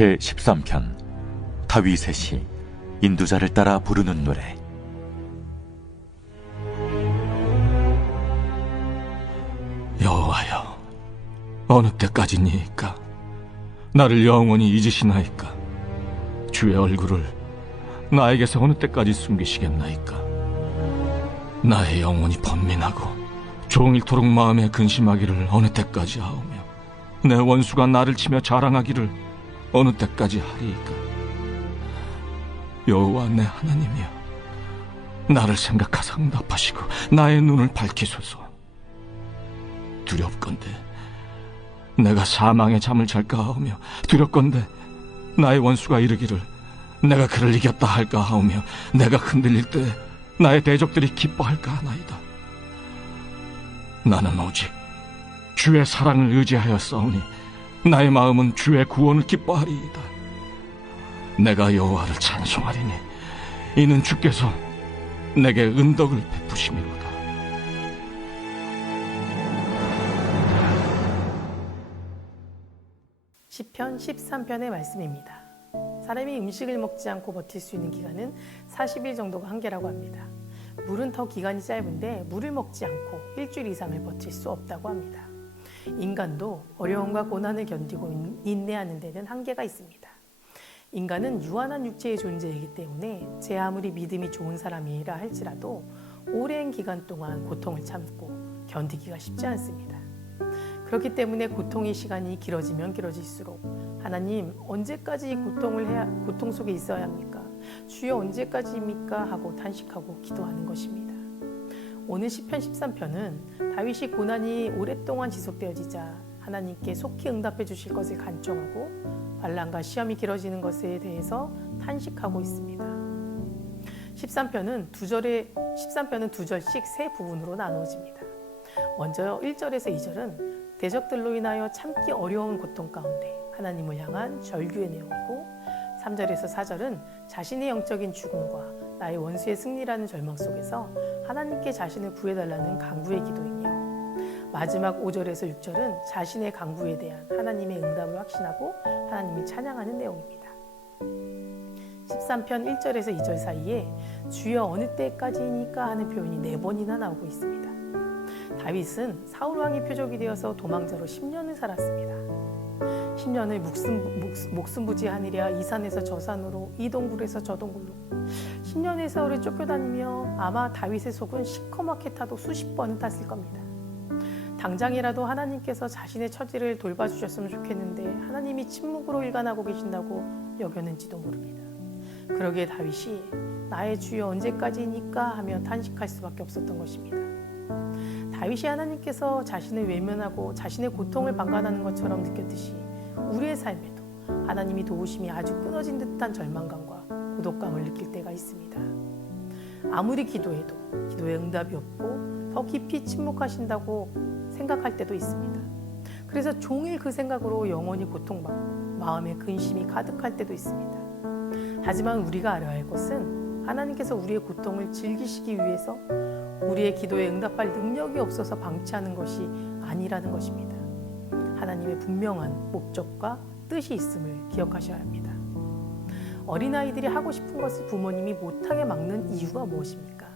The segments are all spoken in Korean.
제13편 다윗의 시 인도자를 따라 부르는 노래. 여호와여, 어느 때까지니이까? 나를 영원히 잊으시나이까? 주의 얼굴을 나에게서 어느 때까지 숨기시겠나이까? 나의 영혼이 번민하고 종일토록 마음에 근심하기를 어느 때까지 하오며, 내 원수가 나를 치며 자랑하기를 어느 때까지 하리이까? 여호와 내 하나님이여, 나를 생각하사 응답하시고 나의 눈을 밝히소서. 두렵건대 내가 사망의 잠을 잘까 하오며, 두렵건대 나의 원수가 이르기를 내가 그를 이겼다 할까 하오며, 내가 흔들릴 때 나의 대적들이 기뻐할까 하나이다. 나는 오직 주의 사랑을 의지하여 싸우니 나의 마음은 주의 구원을 기뻐하리이다. 내가 여호와를 찬송하리니 이는 주께서 내게 은덕을 베푸심이로다. 시편 13편의 말씀입니다. 사람이 음식을 먹지 않고 버틸 수 있는 기간은 40일 정도가 한계라고 합니다. 물은 더 기간이 짧은데 물을 먹지 않고 일주일 이상을 버틸 수 없다고 합니다. 인간도 어려움과 고난을 견디고 인내하는 데는 한계가 있습니다. 인간은 유한한 육체의 존재이기 때문에 제 아무리 믿음이 좋은 사람이라 할지라도 오랜 기간 동안 고통을 참고 견디기가 쉽지 않습니다. 그렇기 때문에 고통의 시간이 길어지면 길어질수록 하나님, 언제까지 이 고통 속에 있어야 합니까? 주여, 언제까지입니까? 하고 탄식하고 기도하는 것입니다. 오늘 시편 13편은 다윗이 고난이 오랫동안 지속되어지자 하나님께 속히 응답해 주실 것을 간청하고 환난과 시험이 길어지는 것에 대해서 탄식하고 있습니다. 13편은 두 절씩 세 부분으로 나누어집니다. 먼저 1절에서 2절은 대적들로 인하여 참기 어려운 고통 가운데 하나님을 향한 절규의 내용이고, 3절에서 4절은 자신의 영적인 죽음과 나의 원수의 승리라는 절망 속에서 하나님께 자신을 구해달라는 간구의 기도이며, 마지막 5절에서 6절은 자신의 간구에 대한 하나님의 응답을 확신하고 하나님을 찬양하는 내용입니다. 13편 1절에서 2절 사이에 주여 어느 때까지니까 하는 표현이 4번이나 나오고 있습니다. 다윗은 사울왕의 표적이 되어서 도망자로 10년을 살았습니다. 10년을 목숨부지하느랴 이 산에서 저 산으로 이 동굴에서 저 동굴로 10년의 세월을 쫓겨다니며 아마 다윗의 속은 시커멓게 타도 수십 번은 탔을 겁니다. 당장이라도 하나님께서 자신의 처지를 돌봐주셨으면 좋겠는데 하나님이 침묵으로 일관하고 계신다고 여겼는지도 모릅니다. 그러기에 다윗이 나의 주여 언제까지니까 하며 탄식할 수밖에 없었던 것입니다. 다윗이 하나님께서 자신을 외면하고 자신의 고통을 방관하는 것처럼 느꼈듯이 우리의 삶에도 하나님이 도우심이 아주 끊어진 듯한 절망감과 고독감을 느낄 때가 있습니다. 아무리 기도해도 기도에 응답이 없고 더 깊이 침묵하신다고 생각할 때도 있습니다. 그래서 종일 그 생각으로 영원히 고통받고 마음에 근심이 가득할 때도 있습니다. 하지만 우리가 알아야 할 것은 하나님께서 우리의 고통을 즐기시기 위해서 우리의 기도에 응답할 능력이 없어서 방치하는 것이 아니라는 것입니다. 하나님의 분명한 목적과 뜻이 있음을 기억하셔야 합니다. 어린아이들이 하고 싶은 것을 부모님이 못하게 막는 이유가 무엇입니까?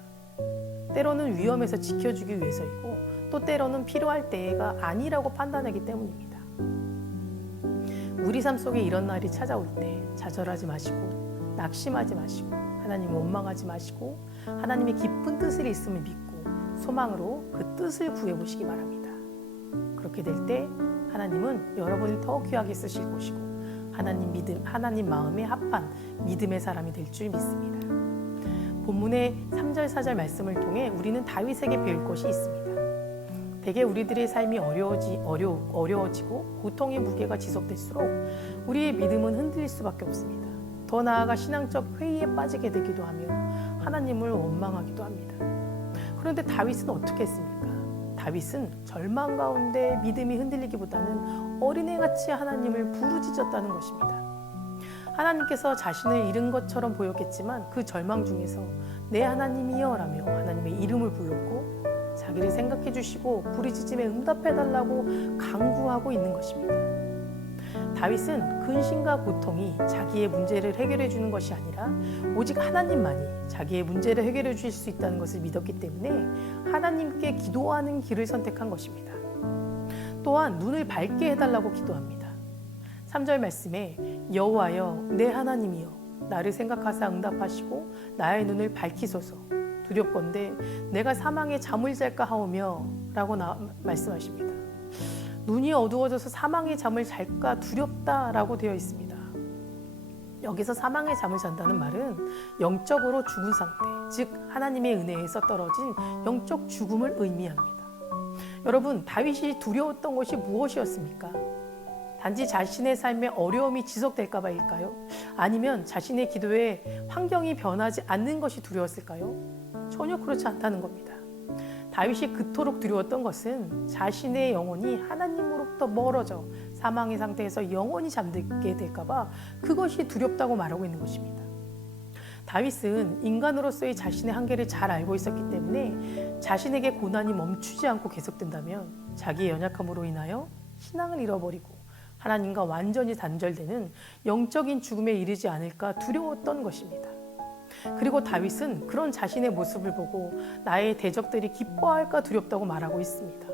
때로는 위험에서 지켜주기 위해서이고 또 때로는 필요할 때가 아니라고 판단하기 때문입니다. 우리 삶 속에 이런 날이 찾아올 때 좌절하지 마시고 낙심하지 마시고 하나님을 원망하지 마시고 하나님의 깊은 뜻을 있음을 믿고 소망으로 그 뜻을 구해보시기 바랍니다. 그렇게 될 때 하나님은 여러분을 더 귀하게 쓰실 것이고 하나님 마음에 합한 믿음의 사람이 될 줄 믿습니다. 본문의 3절 4절 말씀을 통해 우리는 다윗에게 배울 것이 있습니다. 대개 우리들의 삶이 어려워지고 고통의 무게가 지속될수록 우리의 믿음은 흔들릴 수밖에 없습니다. 더 나아가 신앙적 회의에 빠지게 되기도 하며 하나님을 원망하기도 합니다. 그런데 다윗은 어떻게 했습니까? 다윗은 절망 가운데 믿음이 흔들리기보다는 어린애같이 하나님을 부르짖었다는 것입니다. 하나님께서 자신을 잃은 것처럼 보였겠지만 그 절망 중에서 내 하나님이여 라며 하나님의 이름을 불렀고 자기를 생각해 주시고 부르짖음에 응답해 달라고 간구하고 있는 것입니다. 다윗은 근심과 고통이 자기의 문제를 해결해 주는 것이 아니라 오직 하나님만이 자기의 문제를 해결해 주실 수 있다는 것을 믿었기 때문에 하나님께 기도하는 길을 선택한 것입니다. 또한 눈을 밝게 해달라고 기도합니다. 3절 말씀에 여호와여 내 하나님이여 나를 생각하사 응답하시고 나의 눈을 밝히소서 두렵건대 내가 사망에 잠을 잘까 하오며 라고 말씀하십니다. 눈이 어두워져서 사망의 잠을 잘까 두렵다라고 되어 있습니다. 여기서 사망의 잠을 잔다는 말은 영적으로 죽은 상태, 즉 하나님의 은혜에서 떨어진 영적 죽음을 의미합니다. 여러분, 다윗이 두려웠던 것이 무엇이었습니까? 단지 자신의 삶에 어려움이 지속될까 봐일까요? 아니면 자신의 기도에 환경이 변하지 않는 것이 두려웠을까요? 전혀 그렇지 않다는 겁니다. 다윗이 그토록 두려웠던 것은 자신의 영혼이 하나님으로부터 멀어져 사망의 상태에서 영원히 잠들게 될까 봐 그것이 두렵다고 말하고 있는 것입니다. 다윗은 인간으로서의 자신의 한계를 잘 알고 있었기 때문에 자신에게 고난이 멈추지 않고 계속된다면 자기의 연약함으로 인하여 신앙을 잃어버리고 하나님과 완전히 단절되는 영적인 죽음에 이르지 않을까 두려웠던 것입니다. 그리고 다윗은 그런 자신의 모습을 보고 나의 대적들이 기뻐할까 두렵다고 말하고 있습니다.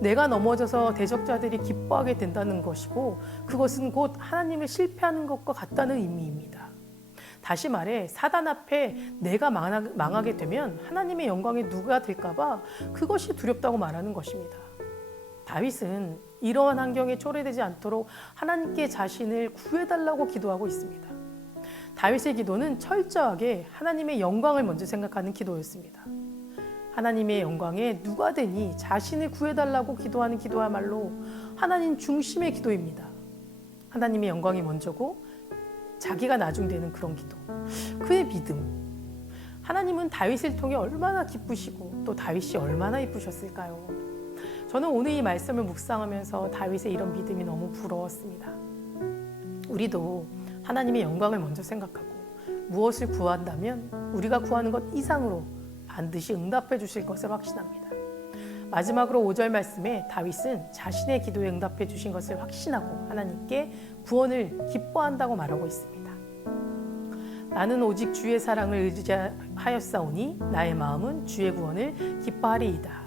내가 넘어져서 대적자들이 기뻐하게 된다는 것이고 그것은 곧 하나님을 실패하는 것과 같다는 의미입니다. 다시 말해 사단 앞에 내가 망하게 되면 하나님의 영광에 누가 될까 봐 그것이 두렵다고 말하는 것입니다. 다윗은 이러한 환경에 초래되지 않도록 하나님께 자신을 구해달라고 기도하고 있습니다. 다윗의 기도는 철저하게 하나님의 영광을 먼저 생각하는 기도였습니다. 하나님의 영광에 누가 되니 자신을 구해달라고 기도하는 기도야말로 하나님 중심의 기도입니다. 하나님의 영광이 먼저고 자기가 나중되는 그런 기도. 그의 믿음. 하나님은 다윗을 통해 얼마나 기쁘시고 또 다윗이 얼마나 이쁘셨을까요? 저는 오늘 이 말씀을 묵상하면서 다윗의 이런 믿음이 너무 부러웠습니다. 우리도 하나님의 영광을 먼저 생각하고 무엇을 구한다면 우리가 구하는 것 이상으로 반드시 응답해 주실 것을 확신합니다. 마지막으로 5절 말씀에 다윗은 자신의 기도에 응답해 주신 것을 확신하고 하나님께 구원을 기뻐한다고 말하고 있습니다. 나는 오직 주의 사랑을 의지하였사오니 나의 마음은 주의 구원을 기뻐하리이다.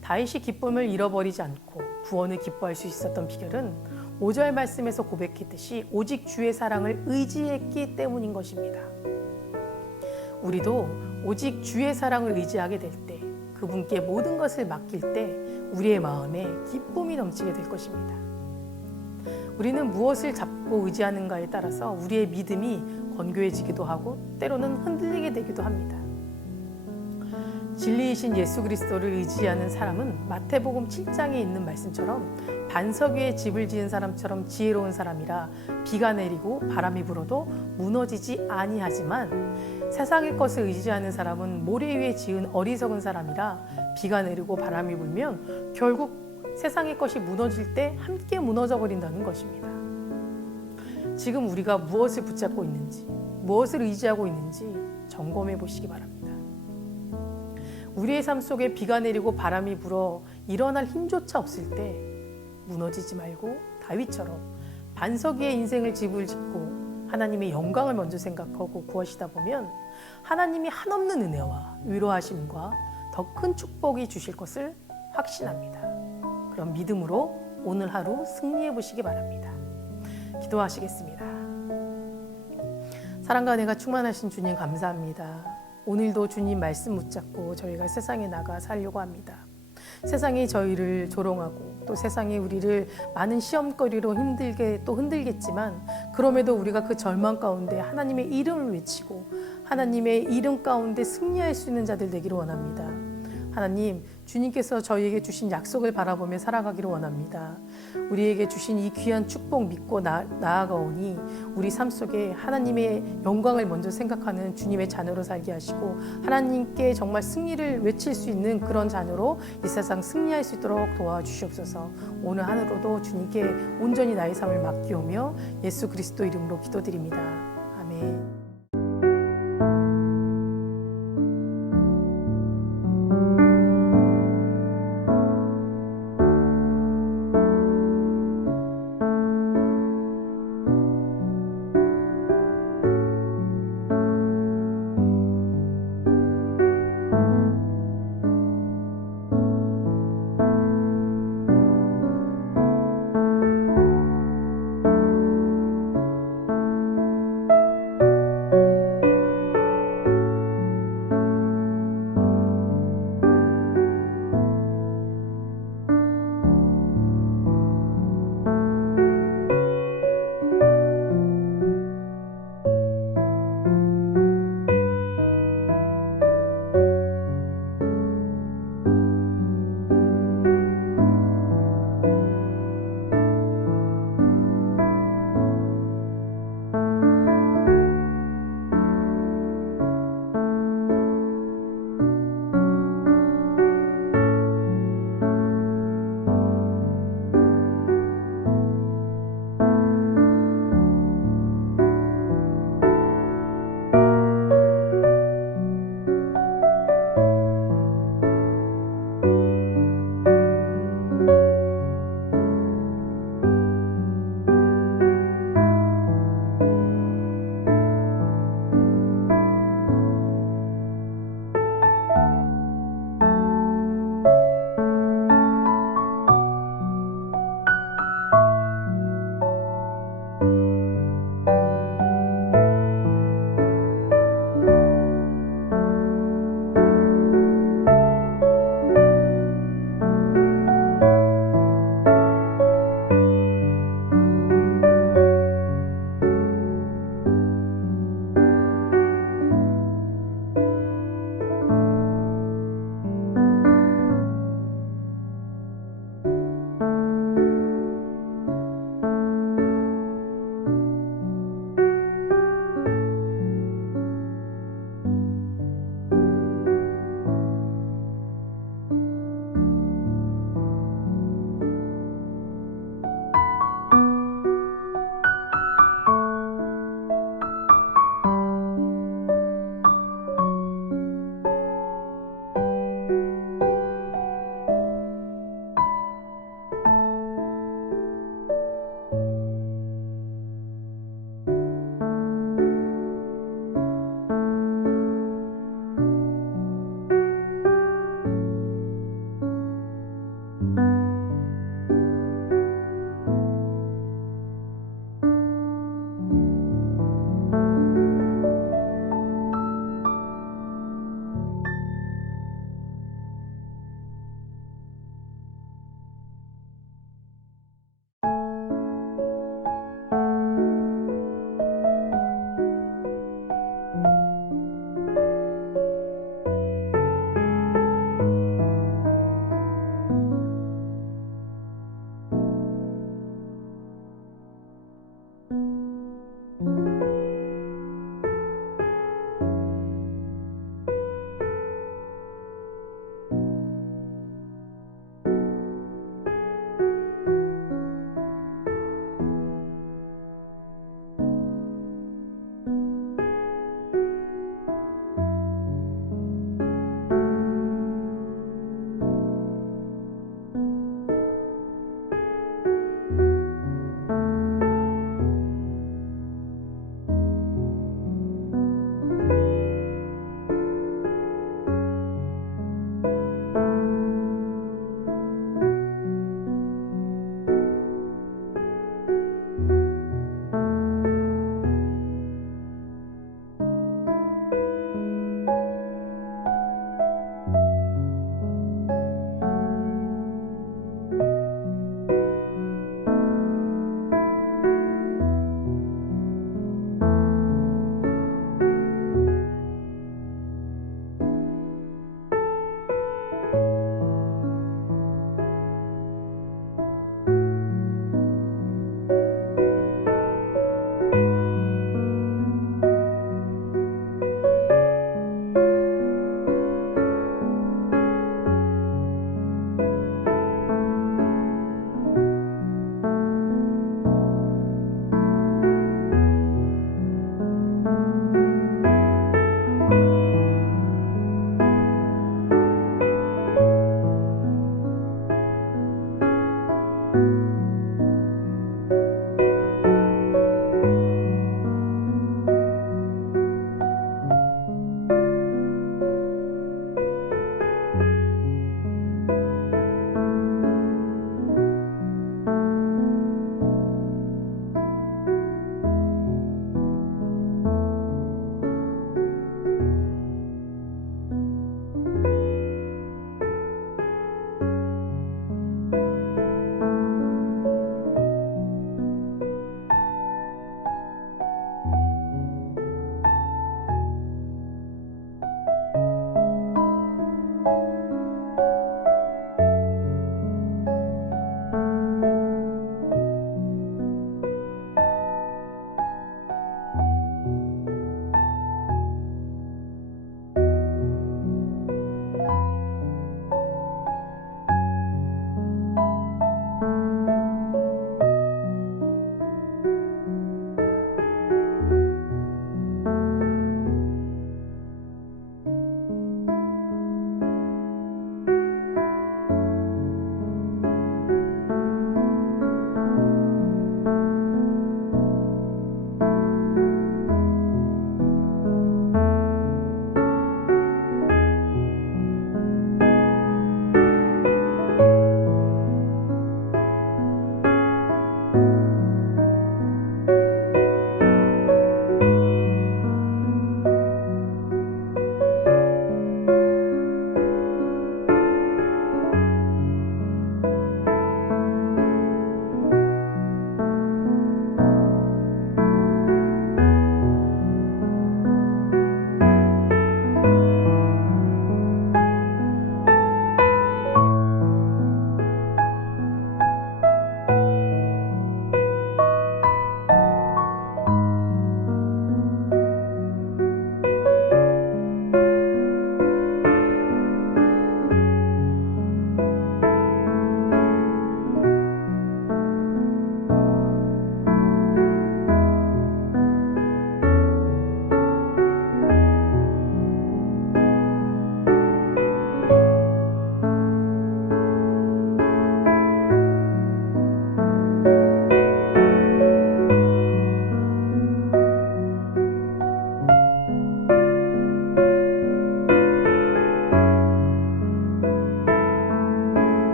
다윗이 기쁨을 잃어버리지 않고 구원을 기뻐할 수 있었던 비결은 5절 말씀에서 고백했듯이 오직 주의 사랑을 의지했기 때문인 것입니다. 우리도 오직 주의 사랑을 의지하게 될 때, 그분께 모든 것을 맡길 때 우리의 마음에 기쁨이 넘치게 될 것입니다. 우리는 무엇을 잡고 의지하는가에 따라서 우리의 믿음이 건교해지기도 하고 때로는 흔들리게 되기도 합니다. 진리이신 예수 그리스도를 의지하는 사람은 마태복음 7장에 있는 말씀처럼 반석 위에 집을 지은 사람처럼 지혜로운 사람이라 비가 내리고 바람이 불어도 무너지지 아니하지만 세상의 것을 의지하는 사람은 모래 위에 지은 어리석은 사람이라 비가 내리고 바람이 불면 결국 세상의 것이 무너질 때 함께 무너져 버린다는 것입니다. 지금 우리가 무엇을 붙잡고 있는지, 무엇을 의지하고 있는지 점검해 보시기 바랍니다. 우리의 삶 속에 비가 내리고 바람이 불어 일어날 힘조차 없을 때 무너지지 말고 다윗처럼 반석 위에 인생을 집을 짓고 하나님의 영광을 먼저 생각하고 구하시다 보면 하나님이 한없는 은혜와 위로하심과 더 큰 축복이 주실 것을 확신합니다. 그럼 믿음으로 오늘 하루 승리해 보시기 바랍니다. 기도하시겠습니다. 사랑과 은혜가 충만하신 주님 감사합니다. 오늘도 주님 말씀 붙잡고 저희가 세상에 나가 살려고 합니다. 세상이 저희를 조롱하고 또 세상이 우리를 많은 시험거리로 힘들게 또 흔들겠지만 그럼에도 우리가 그 절망 가운데 하나님의 이름을 외치고 하나님의 이름 가운데 승리할 수 있는 자들 되기를 원합니다. 하나님, 주님께서 저희에게 주신 약속을 바라보며 살아가기를 원합니다. 우리에게 주신 이 귀한 축복 믿고 나아가오니 우리 삶 속에 하나님의 영광을 먼저 생각하는 주님의 자녀로 살게 하시고 하나님께 정말 승리를 외칠 수 있는 그런 자녀로 이 세상 승리할 수 있도록 도와주시옵소서. 오늘 하루도 주님께 온전히 나의 삶을 맡기오며 예수 그리스도 이름으로 기도드립니다. 아멘.